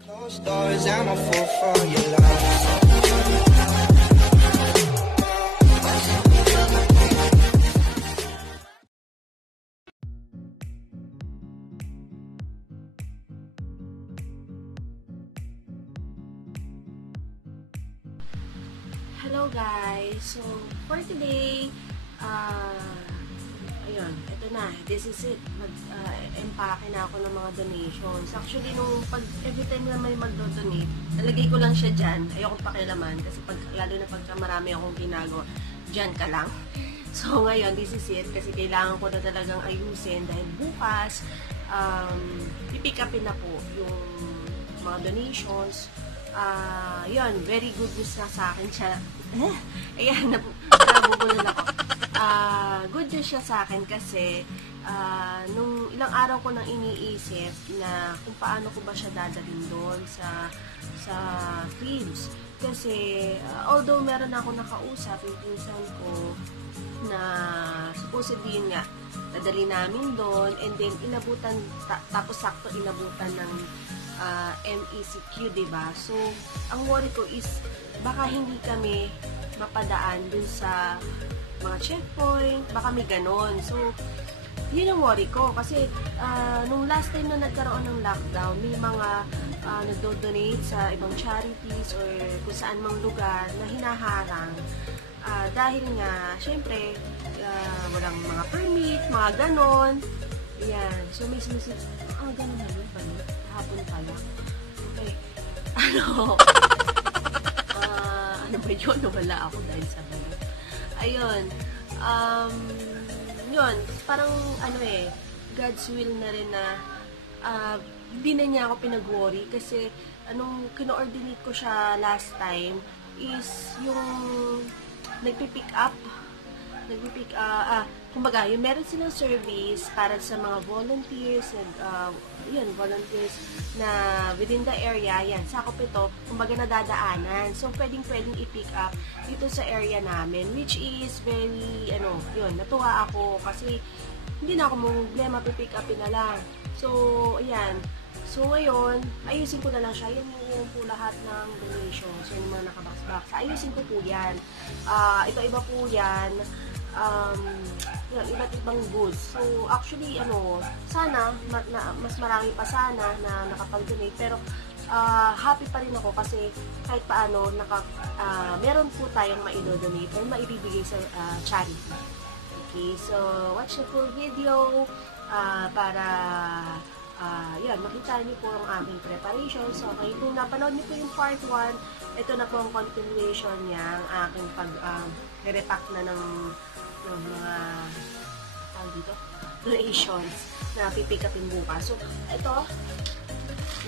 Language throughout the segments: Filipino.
Closed doors, I'm a fool for your love. Hello guys! So, for today, ayun, ito na. This is it. Mag-empake na ako ng mga donations. Actually, every time na may mag-donate, nalagay ko lang siya dyan. Ayokong pakialaman kasi lalo na pagka marami akong ginagawa, dyan ka lang. So, ngayon, this is it. Kasi kailangan ko na talagang ayusin dahil bukas, pipick upin na po yung mga donations. Yun, very good news na sa akin siya. Ayan, nabubulol ako. Good news siya sa akin kasi nung ilang araw ko nang iniisip na kung paano ko ba siya dadalhin doon sa Philippines. Kasi although meron ako nakausap yung pinsan ko na supposedly yun nga, dadali namin doon and then inabutan, tapos sakto inabutan ng MECQ, diba? So, ang worry ko is baka hindi kami mapadaan dun sa mga checkpoint, baka may ganon. So, yun ang worry ko. Kasi, nung last time na nagkaroon ng lockdown, may mga nagdo-donate sa ibang charities or kung saan mang lugar na hinaharang. Dahil nga, syempre, walang mga permit, mga ganon. Ayan. So, may sinisid, ganon na yun ba yun? Hapon pala. Okay. Ano ba yun? Nawala ako dahil sa ganun. Ayun. Yun. Parang, God's will na rin na hindi na niya ako pinag-worry kasi anong kino-ordinate ko siya last time is yung nagpipick up. Kumbaga, yung meron silang service para sa mga volunteers, volunteers na within the area, yan, sakop ito, kumbaga nadadaanan. So, pwedeng i-pick up dito sa area namin, which is very, natuwa ako kasi hindi na ako problema, pipick upin na lang. So, ayan. So, ngayon, ayusin ko na lang siya. Yan po lahat ng donations. Yan yung mga nakabox-box. Ayusin ko po yan. Iba-iba po yan. Iba't ibang goods. So, actually, sana, mas marami pa sana na nakapag-donate. Pero, happy pa rin ako kasi kahit paano, meron po tayong maidodonate or maibibigay sa charity. Okay, so, watch the full video para makita niyo po ang aming preparations. So, okay, kung napanood niyo po yung part 1, ito na po ang continuation niya, ang aking pag-repack na ng mga donations na pipick upin bukas. So, ito,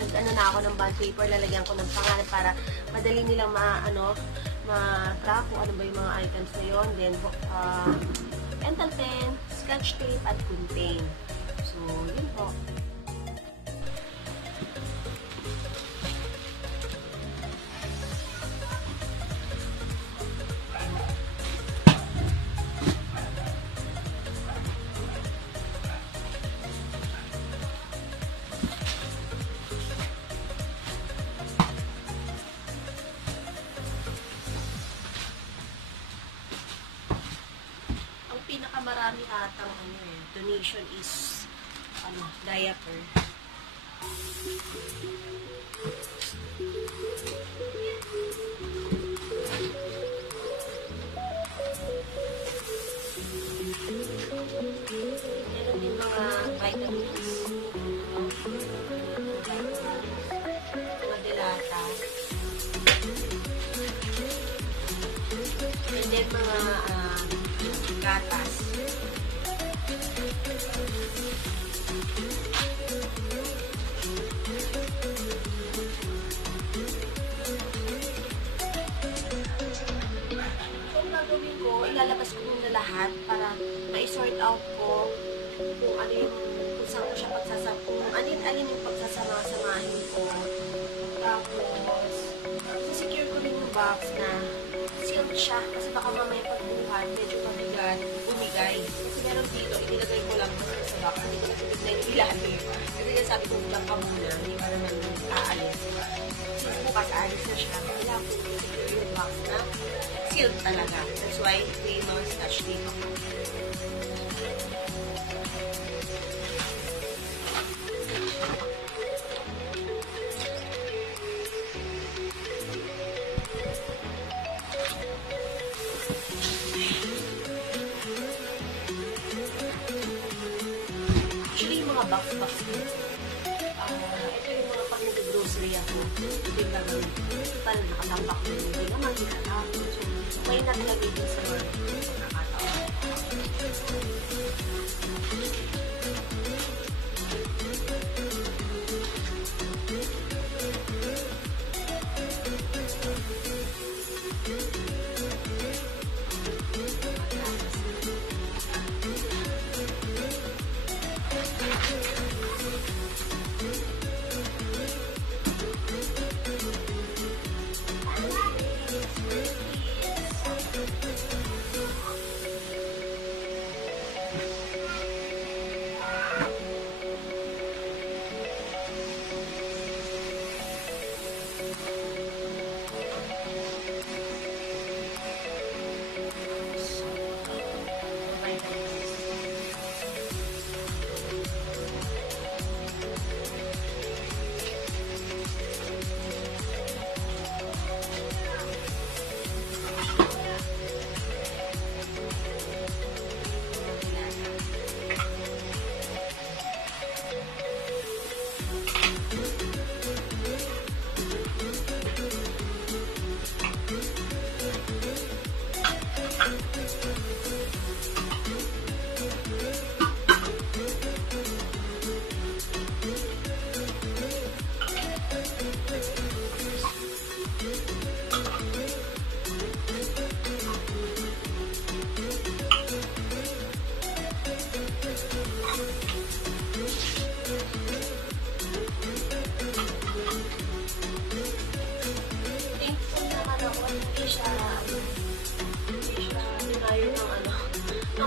nag-ano na ako ng bond paper, lalagyan ko ng pangalan para madali nilang ma-track kung ano ba yung mga items na yun. Then, pentel pen, scotch tape, at contain. So, yun po. Marami atang donation is diaper. Meron din mga vitamins, mga dilata, and then mga gatas. Ilalabas ko muna lahat para ma-sort out ko kung ano yung kung saan ko siya kung alin yung pagsasama-samahin ko. Tapos, secure ko rin yung box na sealed siya kasi baka mamaya pagbuhan, medyo mabigat, bumigay. Kasi meron dito, inilagay ko lang sa box, hindi ko na ilalim. Kasi sabi ko, diyan ka muna, hindi pa naman aalis. aalis na siya, kailangan ko yung box na sealed talaga. That's why may mga scotch dito. Actually, yung mga box dito, ito yung mga pag nag-grocery ako, ito yung gagawin ko. Parang nakatambak mo yung hindi naman, nakatapon. So, may naglagay din sa mga pagkakataon.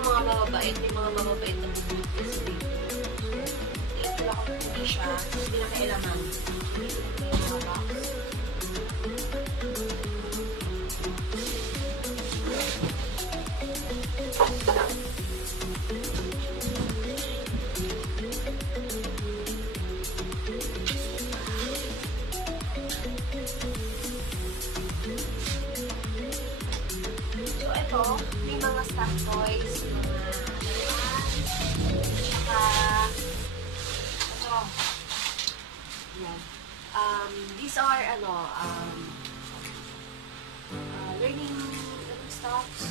Mababait, may mga mababait na bubut kasi dito. Ito lang ako hindi siya, hindi na kailangan. Dito na yung mga box. So ito, may mga stock toys, these are learning stuffs.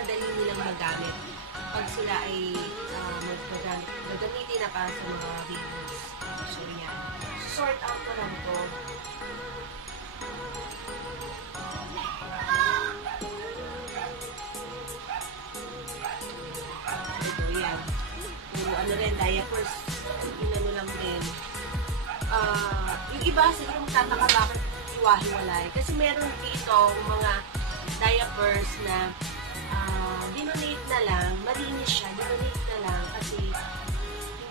madali nilang magamit pag sila ay magamitin na para sa mga babies. So, yan. Sort out ko lang to. Ito, yan. Yung ano rin, diapers. Yung ano lang din. Yung iba, siguro magtataka bakit hiwa-hiwalay. Kasi meron dito mga diapers na dinonate na lang, malinis siya, dinonate na lang kasi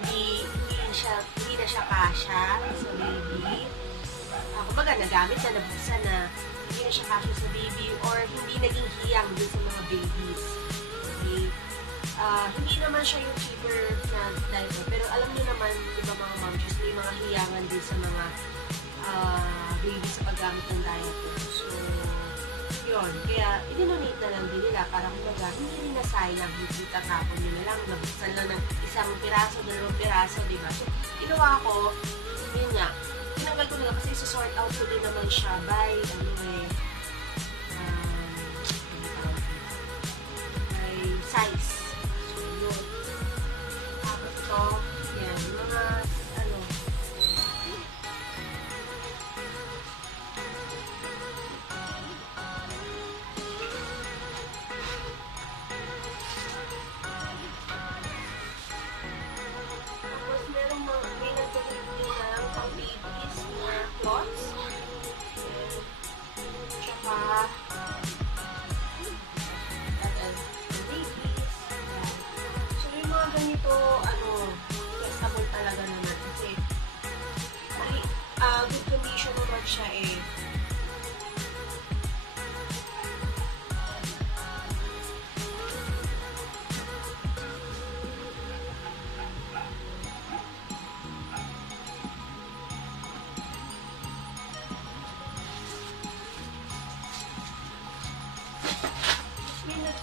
hindi na siya kasha sa baby. Kumbaga, nagamit na, nabuksan na, hindi na siya kasha sa baby or hindi naging hiyang din sa mga babies. Okay? Hindi naman siya yung cheaper na diaper, pero alam niyo naman, di ba mga moms, may mga hiyangan din sa mga baby sa paggamit ng diaper. So, yun. Kaya, i-donate na lang din nila para kumbaga, hindi rin nasayang, hindi tatapon nyo na lang, nabuksan lang ng isang piraso, dalawang piraso, di ba? So, ginawa ko, yun nga, tinanggal ko na kasi sort out ko din naman siya by, by size. So, yun. Tapos ito, yan, mga, good condition naman siya eh.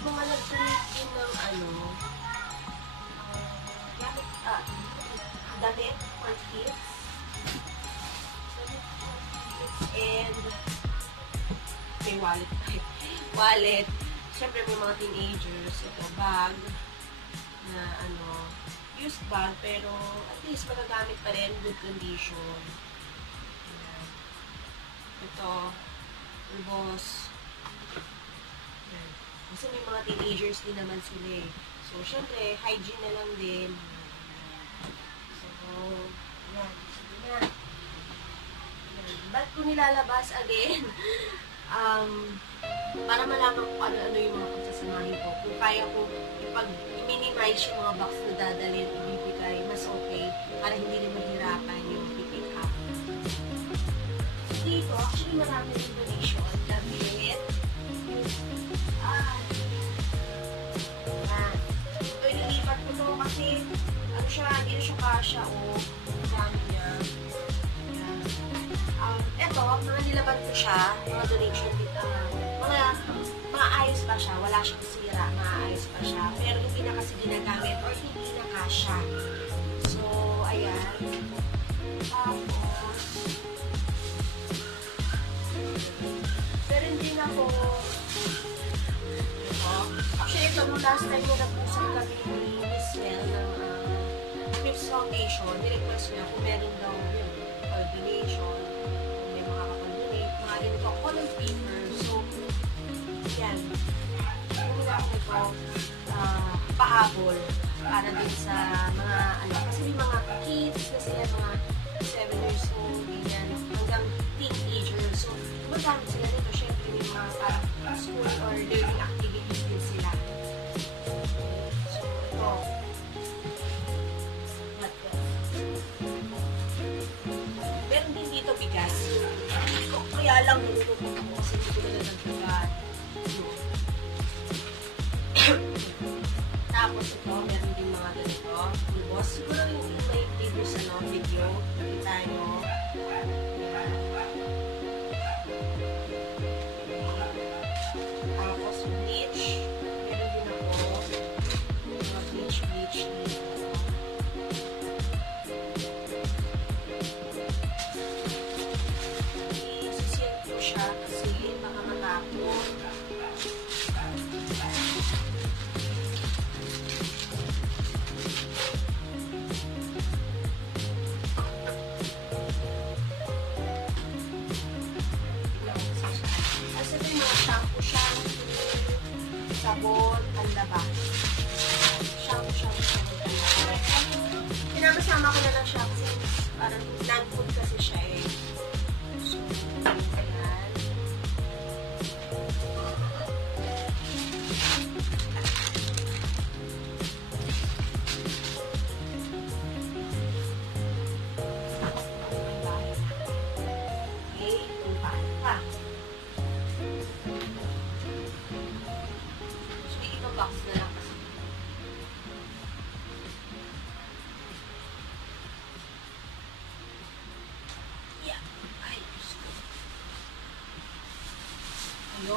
Mga nag-create din ng damit for kids. And may wallet type. Wallet. Siyempre may mga teenagers. Ito, bag. Na used bag. Pero at least magagamit pa rin. Good condition. Ayan. Ito. Ubos. Ayan. Kasi may mga teenagers din naman sila eh. So, syempre, hygiene na lang din. So, yan. Sige na. Ba't ko nilalabas again? Para malaman ko ano yung mga pagsasamahin ko. Kung kaya ko i-minimize yung mga box na dadalhin, ibibigay, mas okay. Para hindi rin mahirapan yung pick up. Dito, actually marami rin donation. Damit. Ito inilipat ko to kasi hindi na siya kasha o dami niya. Ito, mga nilaban ko siya, mga donation dito. Mga ayos pa siya, wala siyang sira, maayos pa siya. Pero hindi na kasi ginagamit or hindi na kasha. So, ayan. Tapos, meron din ako actually, ito, nung last time na nagpusang kami ni Miss Mel ng Crips Foundation, nirequest niya kung meron daw yun, donation, kung may makakapag-donate, mga ganito, column paper. So, yan. Muna ako ito, pahabol para din sa mga, kasi may mga kids na sila, mga 7 years old, ganyan, hanggang teenagers. So, magamit sila dito, syempre, may mga parang school or learning activities din sila. So, ito. Meron din dito bigas. Kaya lang, niluluto ko kasi hindi ko nila ng bigas. Tapos ito, meron din mga ganito. Lubos. Siguro yung may previous video. Nakita nyo. Tapos bleach. Meron din ako. Mga bleach dito. Isisend ko siya kasi baka matapon.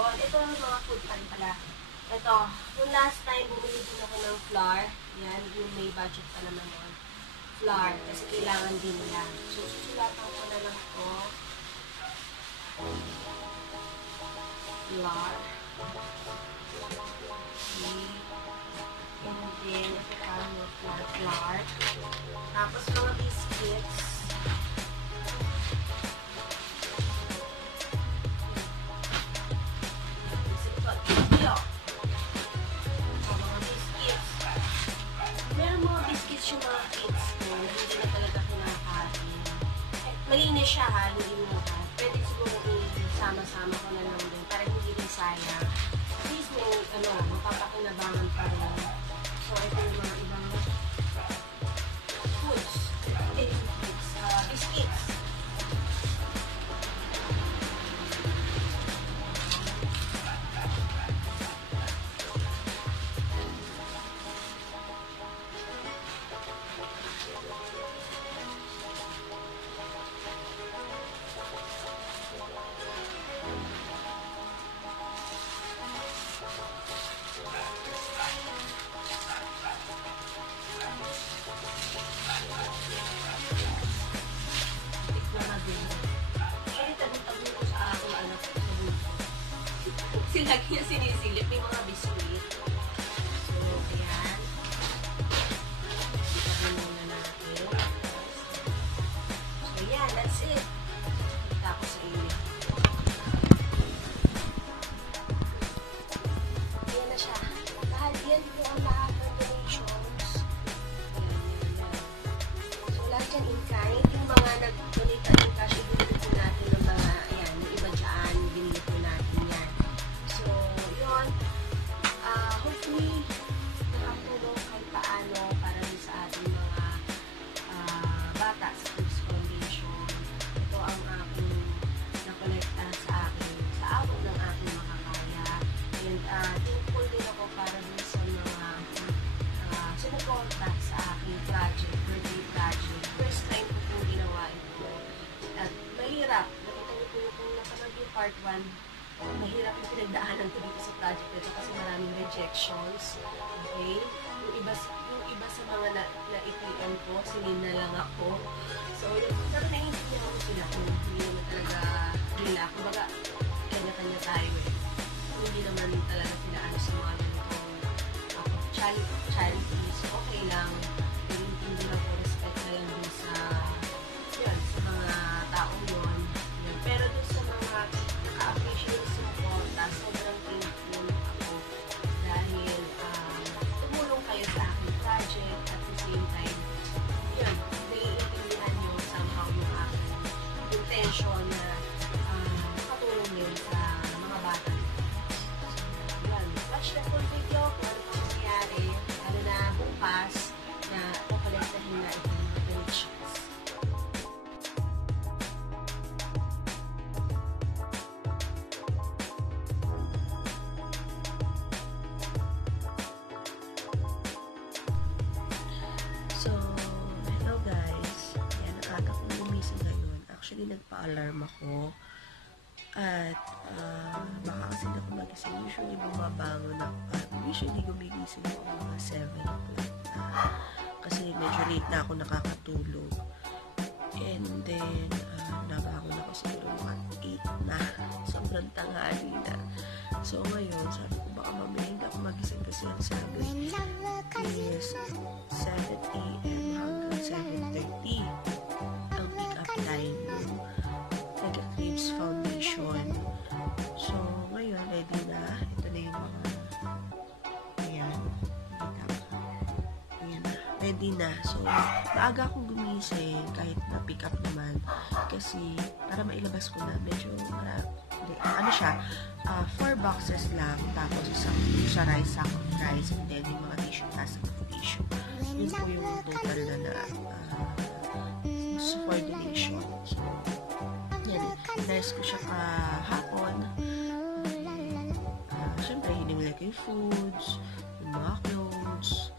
Yun, ito ang mga food pan pala. Ito, yung last time, bumili din ako ng flour. Yan, yung may budget pa naman yun. Flour, kasi kailangan din nila. So, susulatan ko na lang ito. Flour. Okay. And then, ito pa, more flour. Tapos, mga biscuits. Yung mga kids ko, hindi na talaga kinakain. Malinis siya ha, hindi mo ha. Pwede siguro sama-sama ko na lang din para hindi rin sayang. At least may, mapapakinabangan pa rin. So, ito yung mga ibang foods. Biscuits. Lagi niya sinisilip, may mga biskuit. So, ayan. Itabi muna natin. So, ayan, that's it. Kita ko sa inyo. Ayan na siya. Lahat yan po ang lahat ng donations. Ayan. So, lahat yan in kind. Yung mga nag-donate in cash, ibigay po natin ng mga, ayan, yung iba dyan, binili po natin yan. So, yun. Hopefully, nakatulong kahit paano para sa ating mga bata sa Kids Foundation. Ito ang aking nakolekta sa akin, sa abot ng aking makakaya. And thankful din ako para din sa mga sinuporta sa aking project, birthday project. First time ko pong ginawa ito. At mahirap. Nakita niyo po yung napanood yung part 1. Mahirap yung pinagdaanan ko dito sa project nito kasi maraming rejections. Okay? Yung iba sa mga na-ATM ko, sinina lang ako. So, pero naiintindihan ko sila kung hindi naman talaga nila. Kumbaga, kanya-kanya tayo eh. Kung hindi naman talaga sila sa mga ganitong charities, okay lang. Naiintindihan ko, respect na lang din sa mga taong yun. Pero dun sa mga appreciate support, sobrang thankful ako dahil tumulong kayo sa aking project at the same time, yun, naiintindihan nyo somehow yung aking intention na makatulong din sa mga bata. So, yun, watch the full video kung ano pang mangyayari, lalo na bukas na kukolektahin na itong mga donations. So, hello guys. Ayan, nakaka kong gumising ngayon. Actually, nagpa-alarm ako. At, baka kasi na ako magising. Usually, bumabangon ako. Usually, gumigising ako mga 7 o'clock na. Kasi medyo late na ako nakakatulog. And then, nabangon ako siguro mga 8 na. Sobrang tanghali na. So, ngayon, sabi ko, baka mamaya hindi ako magising kasi ang sabi is 7 a.m. hanggang 7:30 ang pick-up line ng Kids Foundation. So, ngayon, ready na. Ito na yung mga ayan. Ayan na. Ready na. So, maaga akong gumising kahit na pick-up naman kasi para mailabas ko na medyo ano siya, 4 boxes lang, tapos sa rice, sack of rice, and then yung mga tissue, task of tissue. Yun po yung total na for donation. So, yan, nice ko siya kahapon. Siyempre, hinimili ko yung foods, yung mga clothes,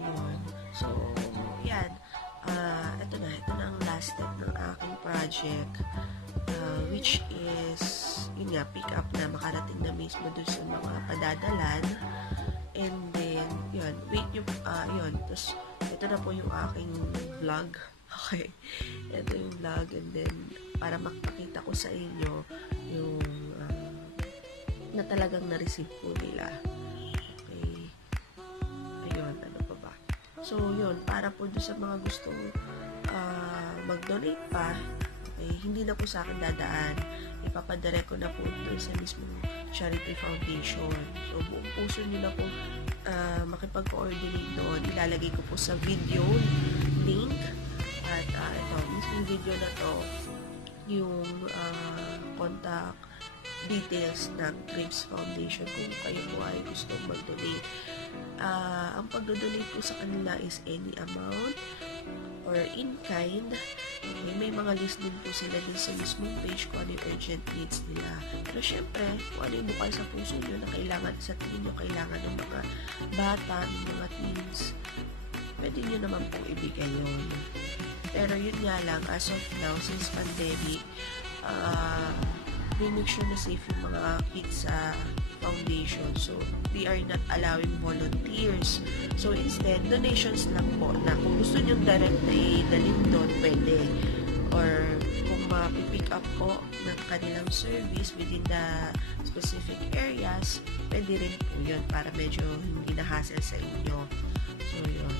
yun. So, yan. Ito na ang last step ng aking project, which is, nga, pick up na makarating na mismo dun sa mga padadalan. And then, yun, wait yung, yun, tapos, ito na po yung aking vlog. Okay, ito yung vlog, and then, para makakita ko sa inyo yung, na talagang na-receive po nila. Okay, ayun, ano pa ba? So, yun, para po doon sa mga gustong mag-donate pa, okay, hindi na po sa akin dadaan. Ipapadirect ko na po doon sa mismong charity foundation. So, buong puso nyo na po makipag-coordinate doon. Ilalagay ko po sa video link. At ito, mismong video na to, yung contact details ng Cribs Foundation kung kayo po ay gustong mag-donate. Ang pag-donate po sa kanila is any amount or in kind. Okay, may mga list din po sila din sa mismong page kung ano yung urgent needs nila. Pero syempre, kung ano yung bukal sa puso nyo na kailangan, sa tingin nyo kailangan ng mga bata, ng mga teens, pwede nyo naman pong ibigay yun. Pero yun nga lang, as of now, since pandemic, we make sure na safe yung mga kids sa foundation. So, we are not allowing volunteers. So, instead, donations lang po na kung gusto nyo direct na idalhin doon, pwede. Or, kung mapipick up po ng kanilang service within the specific areas, pwede rin po yun para medyo hindi na hassle sa inyo. So, yun.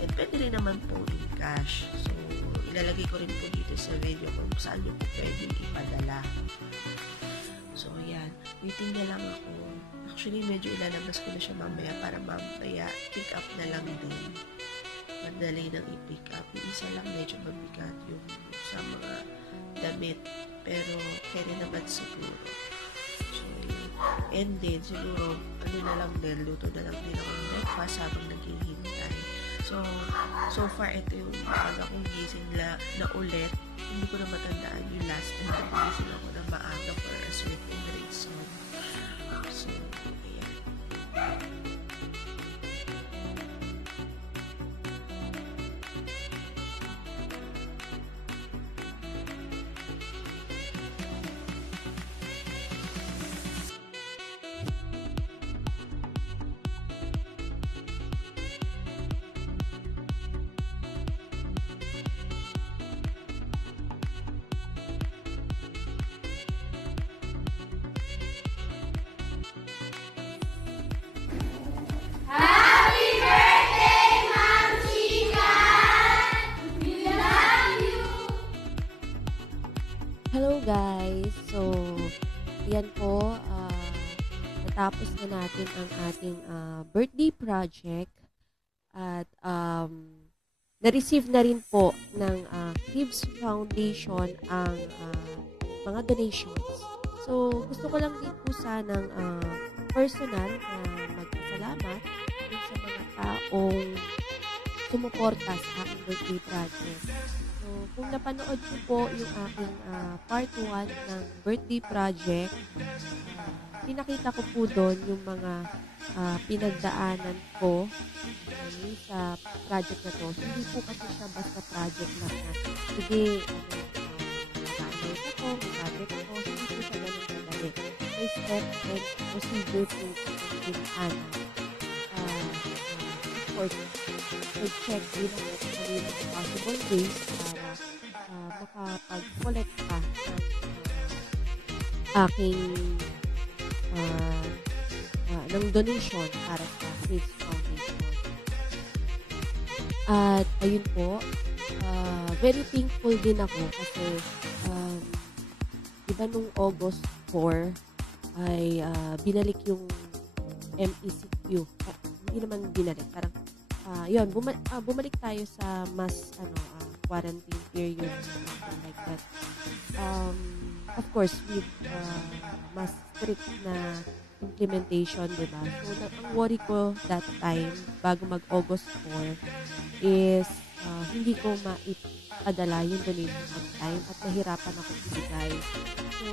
And pwede rin naman po in cash. So, ilalagay ko rin po dito sa video kung saan nyo po pwede ipadala. So, yan. Waiting na lang ako. Actually, medyo ilalabas ko na siya mamaya para mamaya pick up na lang din. Madali nang i-pick up. Yung isa lang medyo mabigat yung sa mga damit. Pero, kaya naman siguro. So, yun. And then, siguro, ano na lang din, luto na lang din ako ng breakfast habang naghihintay. So far, ito yung maaga kong gising na ulit. Hindi ko na matandaan yung last time na gising ako na maaga for a certain reason. So, ayan. Hello guys! So, yan po, natapos na natin ang ating birthday project at na-receive na rin po ng Cribs Foundation ang mga donations. So, gusto ko lang din po sanang personal na magpasalamat din sa mga taong sumuporta sa aking birthday project. So, kung napanood ko po yung aking part 1 ng birthday project, pinakita ko po doon yung mga pinagdaanan ko sa project na to. Hindi po kasi siya basta project lang na, sige, mag-advise ako, mag-project ako, hindi po siya ganun kadali. May step and procedure po pinagdaanan. Of course, check din ang possible ways para makapag-collect ka ng aking ng donation para sa Cribs Foundation. At ayun po, very thankful din ako kasi diba nung August 4 ay binalik yung MECQ. Hindi naman binalik, parang yun, bumalik tayo sa mass quarantine period, something like that. Of course, with mas strict na implementation, diba? So, ang worry ko that time, bago mag-August 4, is hindi ko maipadala yung donation on time at nahirapan ako ibigay. So,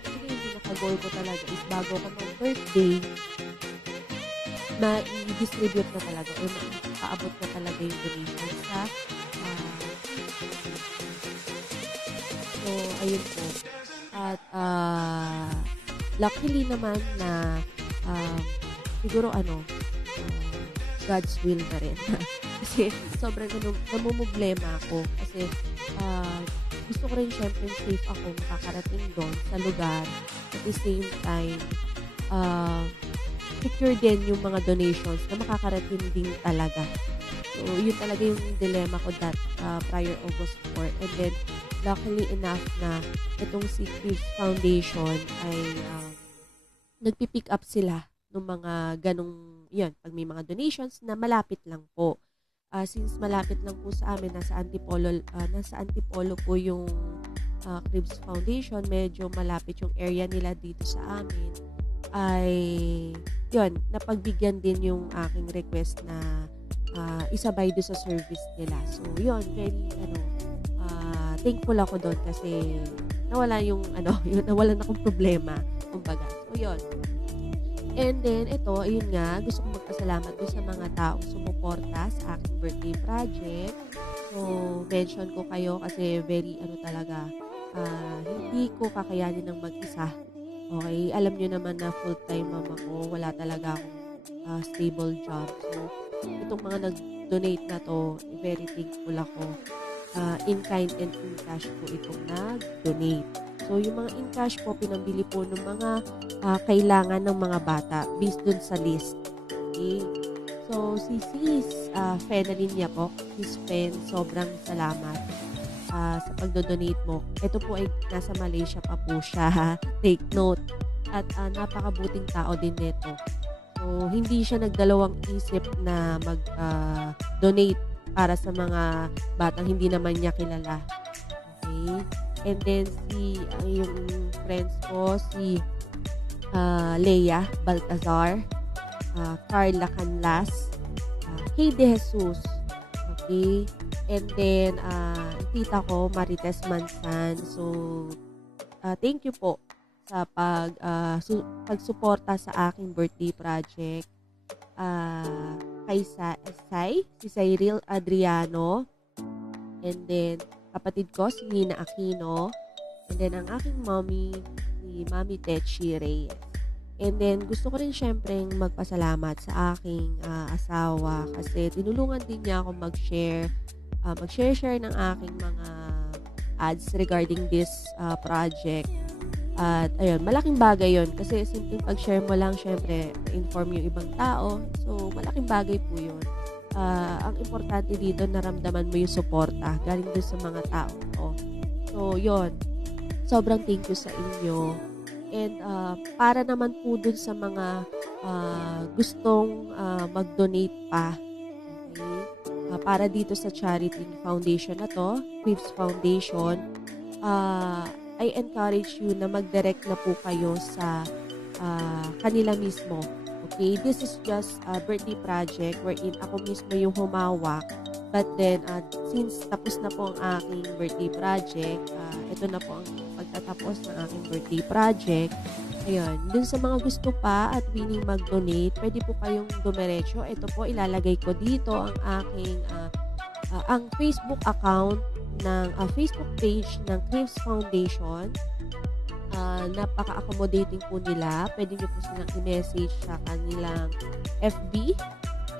actually, yung pinaka-goal ko talaga is bago ako mag-birthday, ma-distribute na talaga o ma-paabot na talaga yung donation sa so, ayun po. At luckily naman na siguro God's will na rin. Kasi sobrang namumblema ako. Kasi gusto ko rin syempre safe ako makakarating doon sa lugar. At the same time, secure din yung mga donations na makakarating din talaga. So, yun talaga yung dilemma ko that prior August 4. And then, luckily enough na itong si Chris Foundation ay nagpipick up sila ng mga ganong, yun, pag may mga donations na malapit lang po. Since malapit lang po sa amin, nasa Antipolo po yung Cribs Foundation, medyo malapit yung area nila dito sa amin, ay yun, napagbigyan din yung aking request na isabay doon sa service nila. So, yun, very, thankful ako doon kasi nawala yung nawalan akong problema, kumbaga. So, yun. And then, ito, ayun nga, gusto kong magpasalamat doon sa mga taong sumuporta sa aking birthday project. So, mention ko kayo kasi very, talaga, hindi ko kakayanin ng mag-isa. Okay? Alam nyo naman na full-time mama ko, wala talaga akong stable job. So, itong mga nag-donate na to, very thankful ako. In kind and in cash po itong nag-donate. So, yung mga in cash po, pinambili po ng mga kailangan ng mga bata based dun sa list. Okay? So, si Sis Fenalyn niya po, Sis Fen, sobrang salamat sa pagdodonate mo. Ito po ay nasa Malaysia pa po siya. Take note. At napakabuting tao din nito. So, hindi siya nagdalawang isip na mag-donate para sa mga batang hindi naman niya kilala. Okay? And then, yung friends ko, si Leia Baltazar, Carla Canlas, Kay De Jesus, okay? And then, tita ko, Marites Mansan. So, thank you po sa pagsuporta sa aking birthday project. Kay si Cyril Adriano, and then, kapatid ko, si Nina Aquino. And then, ang aking mommy, si Mami Techi Reyes. And then, gusto ko rin syempre magpasalamat sa aking asawa kasi tinulungan din niya ako mag-share ng aking mga ads regarding this project. At, ayun, malaking bagay yon kasi simpleng pag-share mo lang, syempre, inform yung ibang tao. So, malaking bagay po yun. Ang importante dito, naramdaman mo yung suporta galing doon sa mga tao. So, yun. Sobrang thank you sa inyo. And para naman po dun sa mga gustong mag-donate pa, okay? Para dito sa charity foundation na to, Cribs Foundation, I encourage you na mag-direct na po kayo sa kanila mismo. Okay, this is just a birthday project wherein ako mismo yung humawak. But then, since tapos na po ang aking birthday project, ito na po ang pagtatapos ng aking birthday project. Ayun, dun sa mga gusto pa at willing mag-donate, pwede po kayong dumiretso. Ito po, ilalagay ko dito ang aking ang Facebook account ng Facebook page ng Cribs Foundation. Napaka-accommodating po nila. Pwede nyo po silang i-message sa kanilang FB.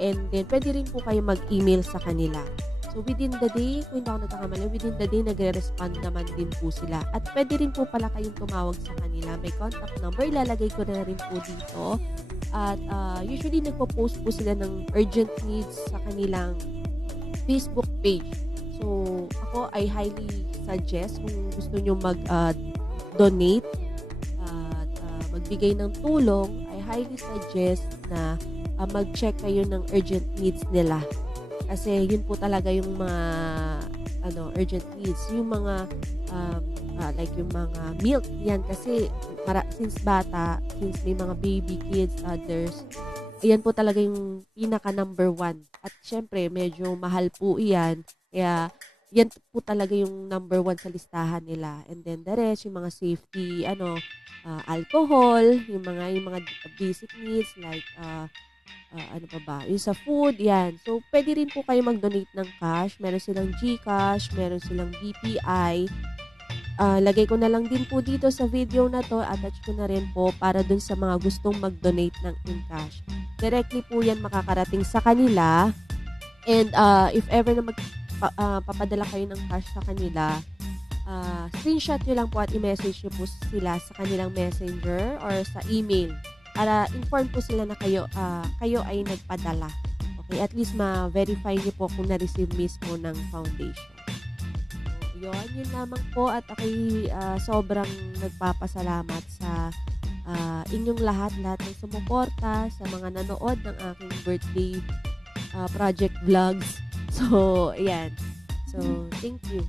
And then, pwede rin po kayo mag-email sa kanila. So, within the day, kung hindi ako nagkakamali, within the day, nagre-respond naman din po sila. At pwede rin po pala kayong tumawag sa kanila. May contact number, ilalagay ko na rin po dito. At usually, nagpo-post po sila ng urgent needs sa kanilang Facebook page. So, ako, I highly suggest kung gusto nyo mag-donate at magbigay ng tulong, I highly suggest na mag-check kayo ng urgent needs nila. Kasi yun po talaga yung mga urgent needs. Yung mga like yung mga milk, yan kasi since may mga baby kids, others, yan po talaga yung pinaka number one. At syempre, medyo mahal po yan. Kaya yan po talaga yung number one sa listahan nila. And then the rest, yung mga safety, alcohol, yung mga basic needs like ano pa ba? Yung sa food, yan. So, pwede rin po kayo mag-donate ng cash. Meron silang GCash, meron silang BPI. lagay ko na lang din po dito sa video na to, attach ko na rin po para dun sa mga gustong mag-donate ng in-cash. Directly po yan makakarating sa kanila. And if ever na papadala kayo ng cash sa kanila, screenshot nyo lang po at i-message nyo po sila sa kanilang messenger or sa email para inform po sila na kayo ay nagpadala. Okay, at least ma-verify nyo po kung na-receive mismo ng foundation. So, yun lamang po at ako'y sobrang nagpapasalamat sa inyong lahat ng sumuporta, sa mga nanood ng aking birthday project vlogs. So, ayan. So, thank you.